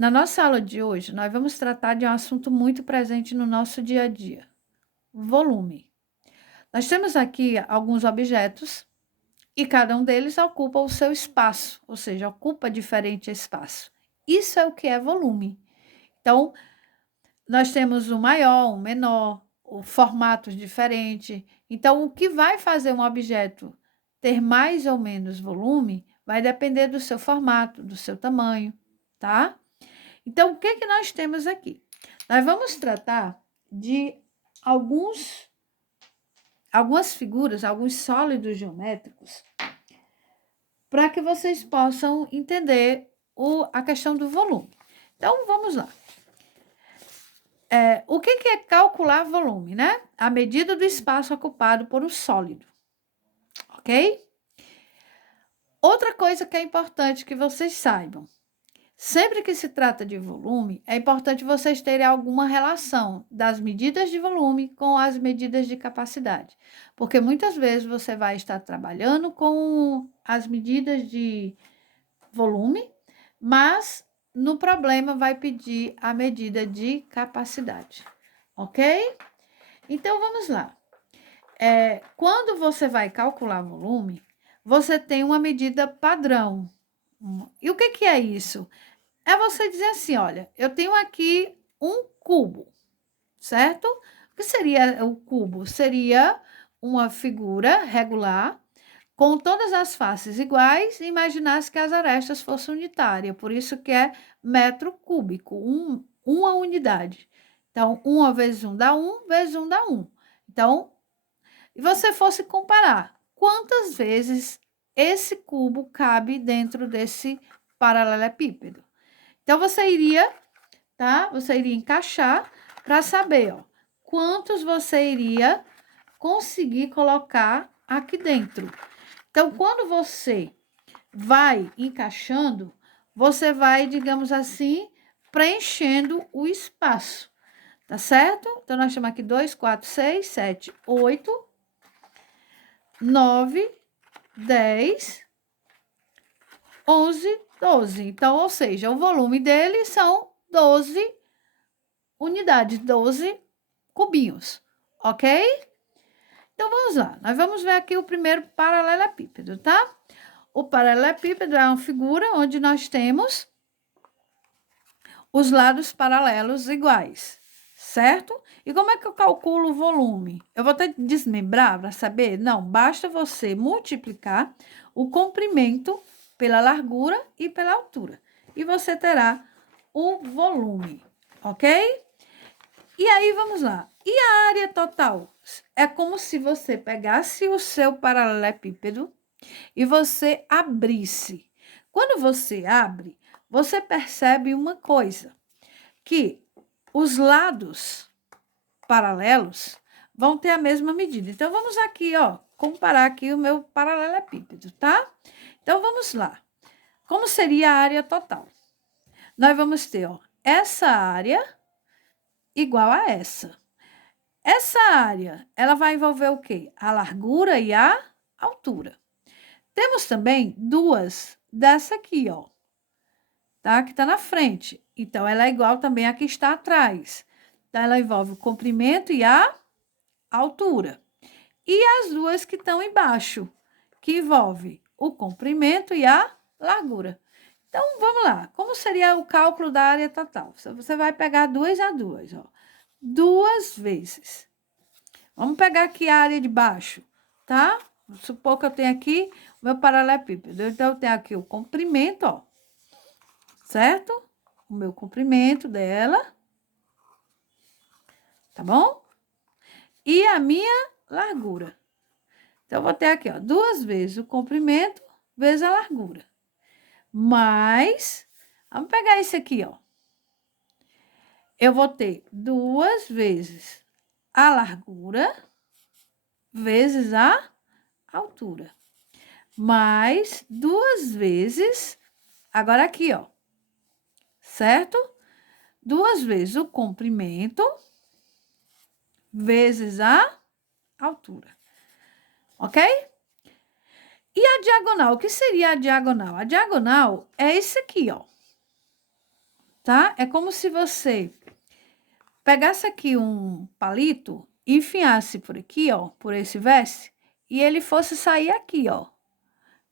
Na nossa aula de hoje, nós vamos tratar de um assunto muito presente no nosso dia a dia: volume. Nós temos aqui alguns objetos e cada um deles ocupa o seu espaço, ou seja, ocupa diferente espaço. Isso é o que é volume. Então, nós temos um maior, um menor, o formatos diferentes. Então, o que vai fazer um objeto ter mais ou menos volume vai depender do seu formato, do seu tamanho, tá? Então, o que que nós temos aqui? Nós vamos tratar de algumas figuras, alguns sólidos geométricos, para que vocês possam entender a questão do volume. Então, vamos lá. O que é calcular volume, né? A medida do espaço ocupado por um sólido, ok? Outra coisa que é importante que vocês saibam: sempre que se trata de volume, é importante vocês terem alguma relação das medidas de volume com as medidas de capacidade, porque muitas vezes você vai estar trabalhando com as medidas de volume, mas no problema vai pedir a medida de capacidade, ok? Então vamos lá. Quando você vai calcular volume, você tem uma medida padrão. E o que é isso? É você dizer assim: olha, eu tenho aqui um cubo, certo? O que seria o cubo? Seria uma figura regular com todas as faces iguais e imaginasse que as arestas fossem unitárias, por isso que é metro cúbico, uma unidade. Então, 1 vezes 1 dá 1, vezes 1 dá 1. Então, e você fosse comparar quantas vezes esse cubo cabe dentro desse paralelepípedo. Então, você iria, tá? Você iria encaixar para saber, ó, quantos você iria conseguir colocar aqui dentro. Então, quando você vai encaixando, você vai, digamos assim, preenchendo o espaço, tá certo? Então, nós temos aqui 2, 4, 6, 7, 8, 9, 10, 11, 12. Então, ou seja, o volume dele são 12 unidades, 12 cubinhos, ok? Então, vamos lá. Nós vamos ver aqui o primeiro paralelepípedo, tá? O paralelepípedo é uma figura onde nós temos os lados paralelos iguais, certo? E como é que eu calculo o volume? Eu vou ter que desmembrar para saber? Não, basta você multiplicar o comprimento pela largura e pela altura. E você terá o volume, ok? E aí, vamos lá. E a área total? É como se você pegasse o seu paralelepípedo e você abrisse. Quando você abre, você percebe uma coisa, que os lados paralelos vão ter a mesma medida. Então, vamos aqui, ó, comparar aqui o meu paralelepípedo, tá? Então, vamos lá. Como seria a área total? Nós vamos ter, ó, essa área igual a essa. Essa área, ela vai envolver o quê? A largura e a altura. Temos também duas dessa aqui, ó, tá? Que tá na frente. Então, ela é igual também a que está atrás. Então, ela envolve o comprimento e a altura. E as duas que estão embaixo, que envolve o comprimento e a largura. Então, vamos lá. Como seria o cálculo da área total? Você vai pegar 2 a 2, ó. 2 vezes. Vamos pegar aqui a área de baixo, tá? Vamos supor que eu tenho aqui o meu paralelepípedo. Então, eu tenho aqui o comprimento, ó. Certo? O meu comprimento dela. Tá bom? E a minha largura. Então, eu vou ter aqui, ó, 2 vezes o comprimento vezes a largura. Mas, vamos pegar esse aqui, ó. Eu vou ter 2 vezes a largura vezes a altura. Mais 2 vezes, agora aqui, ó. Certo? 2 vezes o comprimento vezes a altura. Ok? E a diagonal? O que seria a diagonal? A diagonal é esse aqui, ó. tá? É como se você pegasse aqui um palito e enfiasse por aqui, ó, por esse vértice, e ele fosse sair aqui, ó,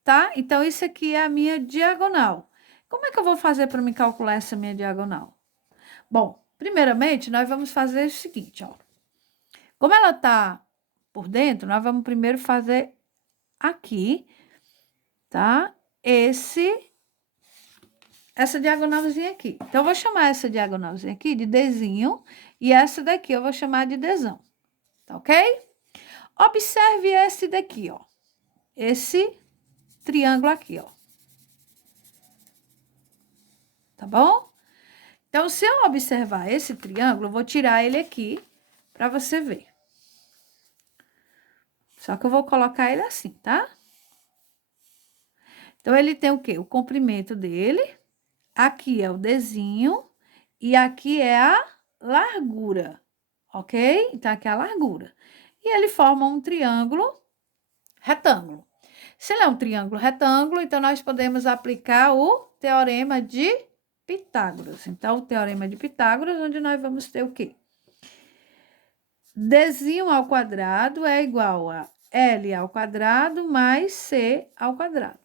tá? Então, isso aqui é a minha diagonal. Como é que eu vou fazer para me calcular essa minha diagonal? Bom, primeiramente, nós vamos fazer o seguinte, ó. Como ela tá por dentro, nós vamos primeiro fazer aqui, tá? Essa diagonalzinha aqui. Então, eu vou chamar essa diagonalzinha aqui de Dzinho e essa daqui eu vou chamar de Dzão, tá ok? Observe esse daqui, ó. Esse triângulo aqui, ó. Tá bom? Então, se eu observar esse triângulo, eu vou tirar ele aqui para você ver. Só que eu vou colocar ele assim, tá? Então, ele tem o quê? O comprimento dele. Aqui é o Dzinho e aqui é a largura, ok? Então, aqui é a largura. E ele forma um triângulo retângulo. Se ele é um triângulo retângulo, então nós podemos aplicar o teorema de Pitágoras. Então, o teorema de Pitágoras, onde nós vamos ter o quê? Dzinho ao quadrado é igual a L ao quadrado mais C ao quadrado.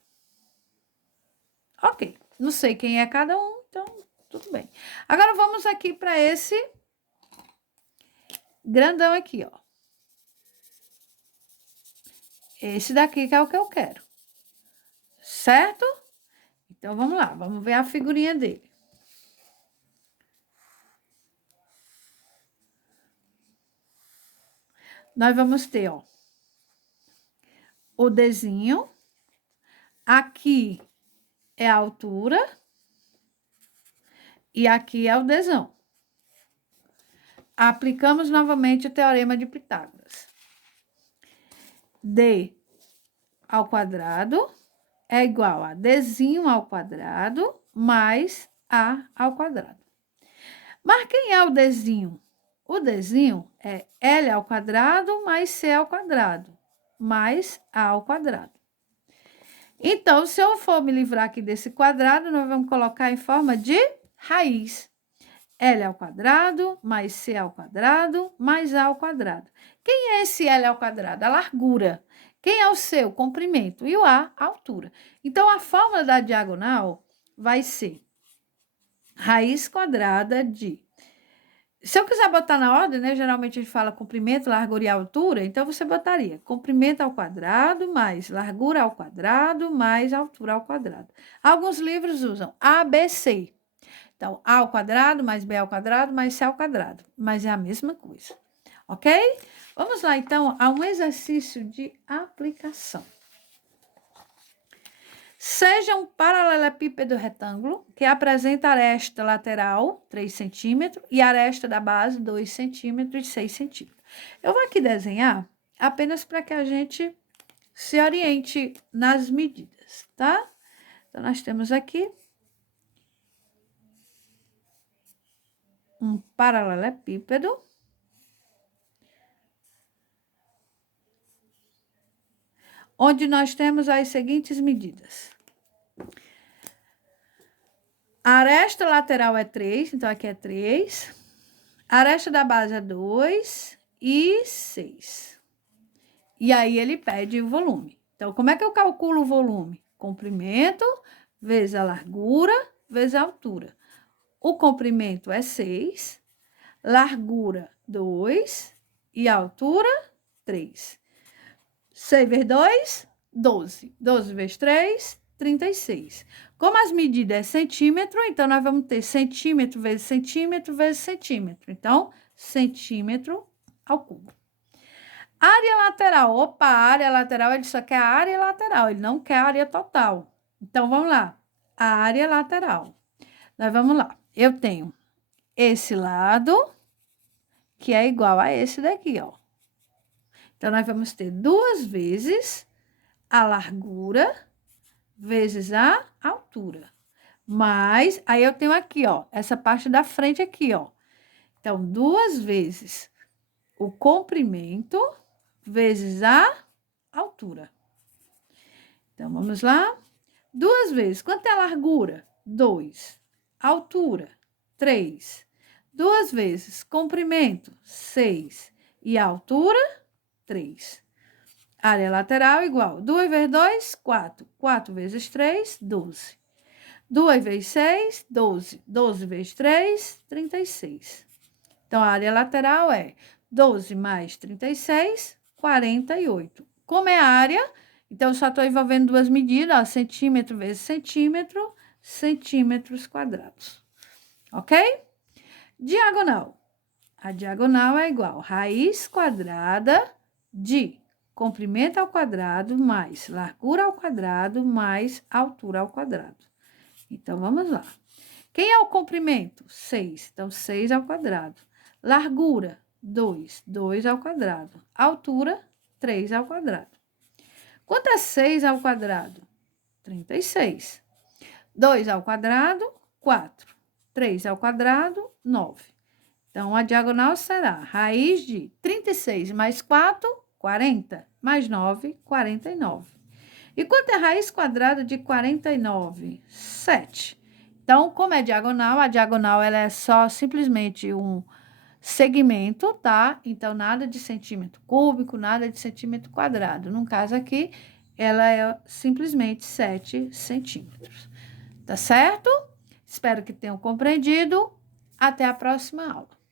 Ok, não sei quem é cada um, então tudo bem. Agora, vamos aqui para esse grandão aqui, ó. Esse daqui que é o que eu quero. Certo? Então, vamos lá, vamos ver a figurinha dele. Nós vamos ter, ó, o Dzinho. Aqui é a altura. E aqui é o Dzão. Aplicamos novamente o teorema de Pitágoras. D ao quadrado é igual a Dzinho ao quadrado mais A ao quadrado. Mas quem é o Dzinho? O Dzinho é L ao quadrado mais C ao quadrado, mais A ao quadrado. Então, se eu for me livrar aqui desse quadrado, nós vamos colocar em forma de raiz. L ao quadrado, mais C ao quadrado, mais A ao quadrado. Quem é esse L ao quadrado? A largura. Quem é o C? O comprimento. E o A, a altura. Então, a fórmula da diagonal vai ser raiz quadrada de... Se eu quiser botar na ordem, né? Geralmente a gente fala comprimento, largura e altura. Então, você botaria comprimento ao quadrado, mais largura ao quadrado, mais altura ao quadrado. Alguns livros usam ABC. Então, A ao quadrado, mais B ao quadrado, mais C ao quadrado. Mas é a mesma coisa, ok? Vamos lá, então, a um exercício de aplicação. Seja um paralelepípedo retângulo que apresenta aresta lateral, 3 centímetros, e aresta da base, 2 centímetros e 6 centímetros. Eu vou aqui desenhar apenas para que a gente se oriente nas medidas, tá? Então, nós temos aqui um paralelepípedo. Onde nós temos as seguintes medidas. A aresta lateral é 3, então aqui é 3. A aresta da base é 2 e 6. E aí, ele pede o volume. Então, como é que eu calculo o volume? Comprimento vezes a largura vezes a altura. O comprimento é 6, largura 2 e a altura 3. 6 vezes 2, 12. 12 vezes 3, 36. Como as medidas é centímetro, então, nós vamos ter centímetro vezes centímetro vezes centímetro. Então, centímetro ao cubo. Área lateral. Opa, a área lateral, ele só quer a área lateral, ele não quer a área total. Então, vamos lá. A área lateral. Nós vamos lá. Eu tenho esse lado, que é igual a esse daqui, ó. Então, nós vamos ter 2 vezes a largura vezes a altura. Mas, aí eu tenho aqui, ó, essa parte da frente aqui, ó. Então, 2 vezes o comprimento vezes a altura. Então, vamos lá. 2 vezes. Quanto é a largura? 2. Altura? 3. 2 vezes comprimento, 6. E a altura, 3. Área lateral igual 2 vezes 2, 4. 4 vezes 3, 12. 2 vezes 6, 12. 12 vezes 3, 36. Então, a área lateral é 12 mais 36, 48. Como é a área, então, eu só estou envolvendo duas medidas, ó, centímetro vezes centímetro, centímetros quadrados. Ok? Diagonal. A diagonal é igual a raiz quadrada de comprimento ao quadrado mais largura ao quadrado mais altura ao quadrado. Então, vamos lá. Quem é o comprimento? 6. Então, 6 ao quadrado. Largura, 2. 2 ao quadrado. Altura, 3 ao quadrado. Quanto é 6 ao quadrado? 36. 2 ao quadrado, 4. 3 ao quadrado, 9. Então, a diagonal será raiz de 36 mais 4, 40. Mais 9, 49. E quanto é raiz quadrada de 49? 7. Então, como é diagonal, a diagonal ela é só simplesmente um segmento, tá? Então, nada de centímetro cúbico, nada de centímetro quadrado. No caso aqui, ela é simplesmente 7 centímetros. Tá certo? Espero que tenham compreendido. Até a próxima aula.